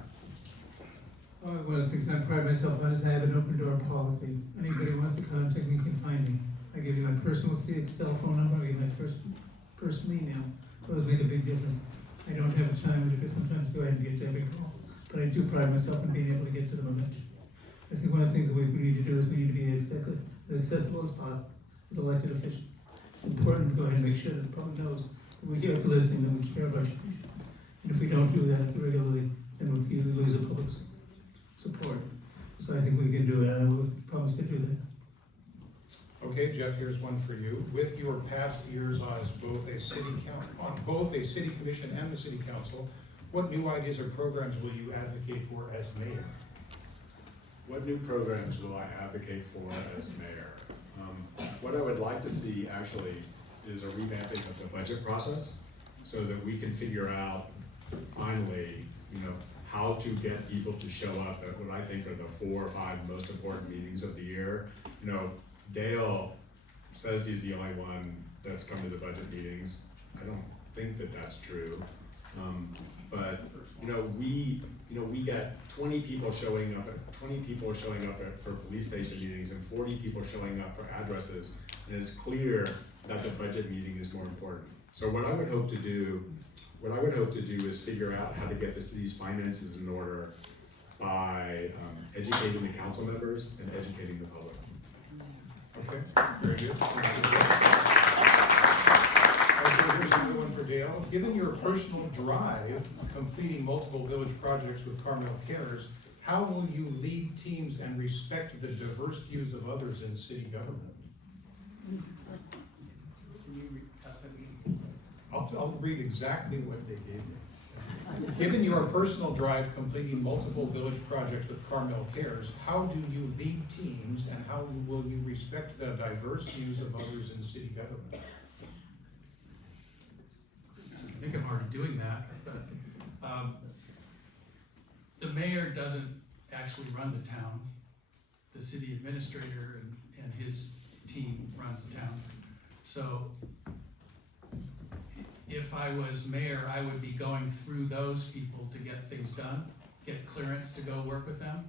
One of the things I pride myself on is I have an open door policy. Anybody who wants to contact me can find me. I give you my personal cell phone number, I give you my personal email. Those make a big difference. I don't have the time to sometimes go ahead and get to every call, but I do pride myself in being able to get to them eventually. I think one of the things that we need to do is we need to be as accessible as possible as elected officials. It's important to go ahead and make sure that the public knows that we get to listening and we care about you. And if we don't do that regularly, then we lose the public's support. So I think we can do it, and I will promise to do that. Okay, Jeff, here's one for you. With your past years as both a city commission and the city council, what new ideas or programs will you advocate for as mayor? What new programs will I advocate for as mayor? What I would like to see actually is a revamping of the budget process so that we can figure out finally, how to get people to show up at what I think are the 4 or 5 most important meetings of the year. Dale says he's the only one that's come to the budget meetings. I don't think that that's true. But we get 20 people showing up for police station meetings and 40 people showing up for addresses, and it's clear that the budget meeting is more important. So what I would hope to do is figure out how to get the city's finances in order by educating the council members and educating the public. Okay, very good. Okay, here's another one for Dale. Given your personal drive completing multiple village projects with Carmel Cares, how will you lead teams and respect the diverse views of others in city government? I'll read exactly what they gave me. Given your personal drive completing multiple village projects with Carmel Cares, how do you lead teams and how will you respect the diverse views of others in city government? I think I'm already doing that, but the mayor doesn't actually run the town. The city administrator and his team runs the town. So if I was mayor, I would be going through those people to get things done, get clearance to go work with them.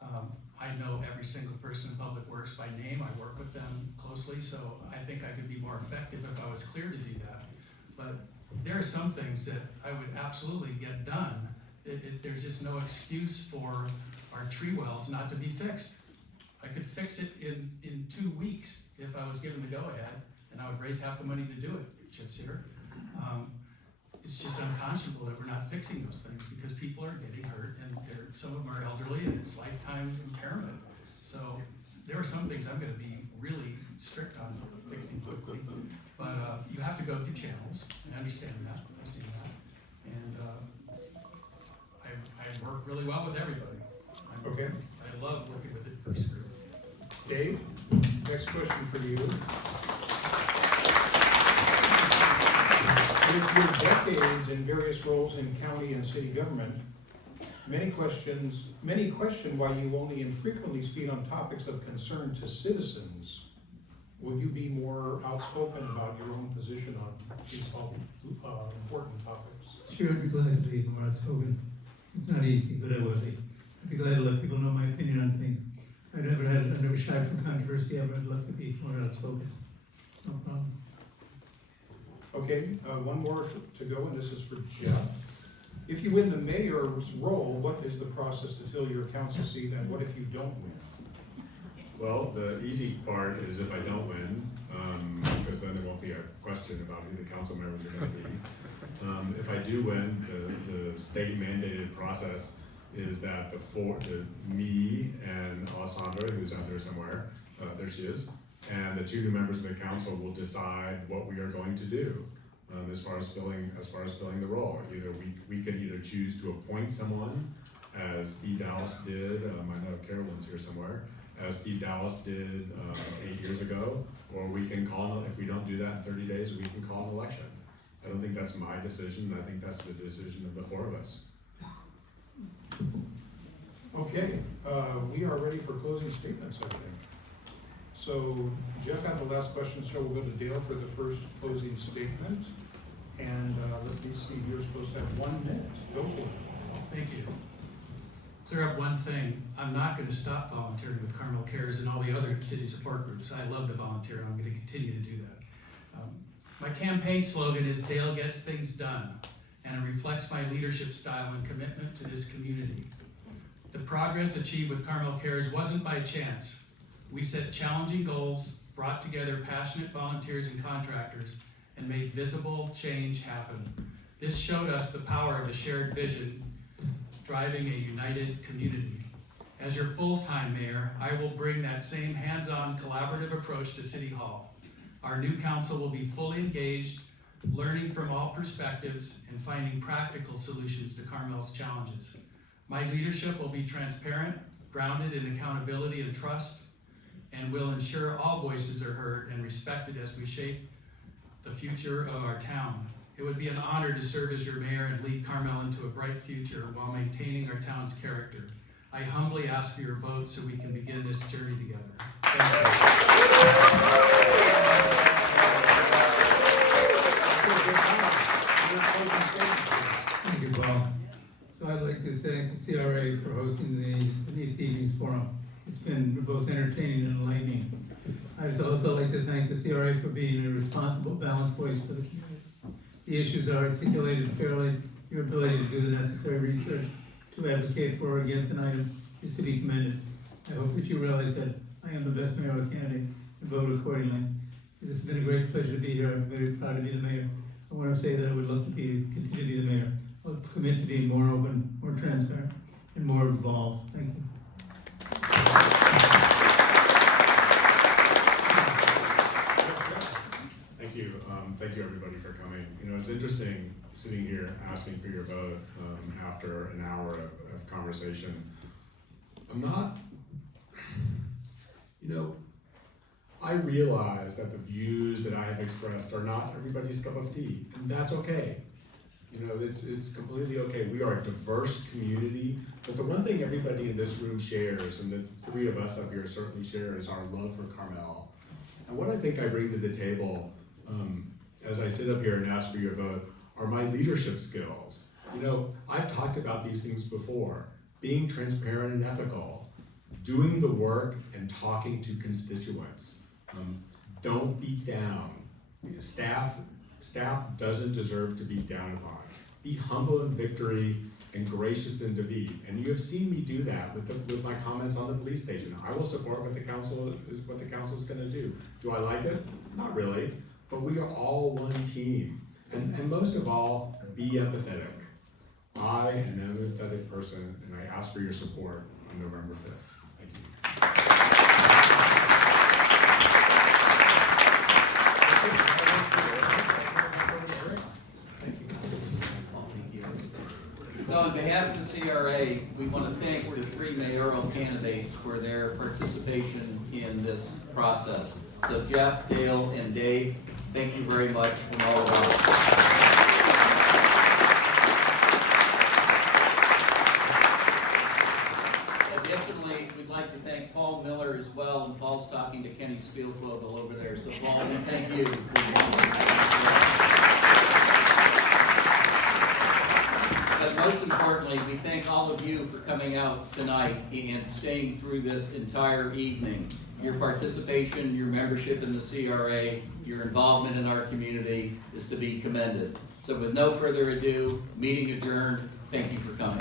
I know every single person in Public Works by name. I work with them closely, so I think I could be more effective if I was clear to do that. But there are some things that I would absolutely get done. There's just no excuse for our tree wells not to be fixed. I could fix it in 2 weeks if I was given the go-ahead, and I would raise half the money to do it, if Chip's here. It's just unconscionable that we're not fixing those things because people are getting hurt and some of them are elderly and it's lifetime impairment. So there are some things I'm going to be really strict on fixing quickly, but you have to go through channels and understand that. I've seen that, and I work really well with everybody. Okay. I love working with the diverse group. Dave, next question for you. With your decades in various roles in county and city government, many question why you only infrequently speak on topics of concern to citizens. Will you be more outspoken about your own position on these important topics? Sure, I'd be glad to be more outspoken. It's not easy, but I will be. I'd be glad to let people know my opinion on things. I never shied from controversy ever. I'd love to be more outspoken. No problem. Okay, one more to go, and this is for Jeff. If you win the mayor's role, what is the process to fill your council seat, and what if you don't win? Well, the easy part is if I don't win, because then there won't be a question about who the council members are going to be. If I do win, the state mandated process is that me and Alessandra, who's out there somewhere, there she is, and the two new members of the council will decide what we are going to do as far as filling the role. Either we can either choose to appoint someone, as Steve Dallas did. I know Carolyn's here somewhere. As Steve Dallas did 8 years ago, or we can call, if we don't do that in 30 days, we can call an election. I don't think that's my decision. I think that's the decision of the four of us. Okay, we are ready for closing statements, I think. So Jeff had the last question, so we'll go to Dale for the first closing statement. And let me see, you're supposed to have 1 minute. Go for it. Thank you. Clear up one thing, I'm not gonna stop volunteering with Carmel Cares and all the other city support groups. I love to volunteer, and I'm gonna continue to do that. My campaign slogan is Dale Gets Things Done, and it reflects my leadership style and commitment to this community. The progress achieved with Carmel Cares wasn't by chance. We set challenging goals, brought together passionate volunteers and contractors, and made visible change happen. This showed us the power of a shared vision, driving a united community. As your full-time mayor, I will bring that same hands-on collaborative approach to City Hall. Our new council will be fully engaged, learning from all perspectives and finding practical solutions to Carmel's challenges. My leadership will be transparent, grounded in accountability and trust, and will ensure all voices are heard and respected as we shape the future of our town. It would be an honor to serve as your mayor and lead Carmel into a bright future while maintaining our town's character. I humbly ask for your vote so we can begin this journey together. Thank Thank you, Paul. So I'd like to thank the CRA for hosting this evening's forum. It's been both entertaining and enlightening. I'd also like to thank the CRA for being a responsible, balanced voice for the community. The issues are articulated fairly. Your ability to do the necessary research to advocate for or against an item is to be commended. I hope that you realize that I am the best mayoral candidate and vote accordingly. This has been a great pleasure to be here. I'm very proud to be the mayor. I want to say that I would love to continue to be the mayor. I'll commit to being more open, more transparent, and more involved. Thank you. Thank you everybody for coming. You know, it's interesting sitting here asking for your vote after an hour of conversation. I'm not, you know, I realize that the views that I have expressed are not everybody's cup of tea, and that's okay. You know, it's completely okay. We are a diverse community, but the one thing everybody in this room shares, and the three of us up here certainly share, is our love for Carmel. And what I think I bring to the table as I sit up here and ask for your vote are my leadership skills. You know, I've talked about these things before. Being transparent and ethical, doing the work and talking to constituents. Don't beat down. You know, staff doesn't deserve to be down upon. Be humble in victory and gracious in defeat. And you have seen me do that with my comments on the police station. I will support what the council is going to do. Do I like it? Not really. But we are all one team. And most of all, be empathetic. I am an empathetic person, and I ask for your support on November 5th. Thank you. So on behalf of the CRA, we want to thank the 3 mayoral candidates for their participation in this process. So Jeff, Dale, and Dave, thank you very much from all of us. Additionally, we'd like to thank Paul Miller as well, and Paul's talking to Kenny Spielvogel over there. So Paul, we thank you. But most importantly, we thank all of you for coming out tonight and staying through this entire evening. Your participation, your membership in the CRA, your involvement in our community is to be commended. So with no further ado, meeting adjourned. Thank you for coming.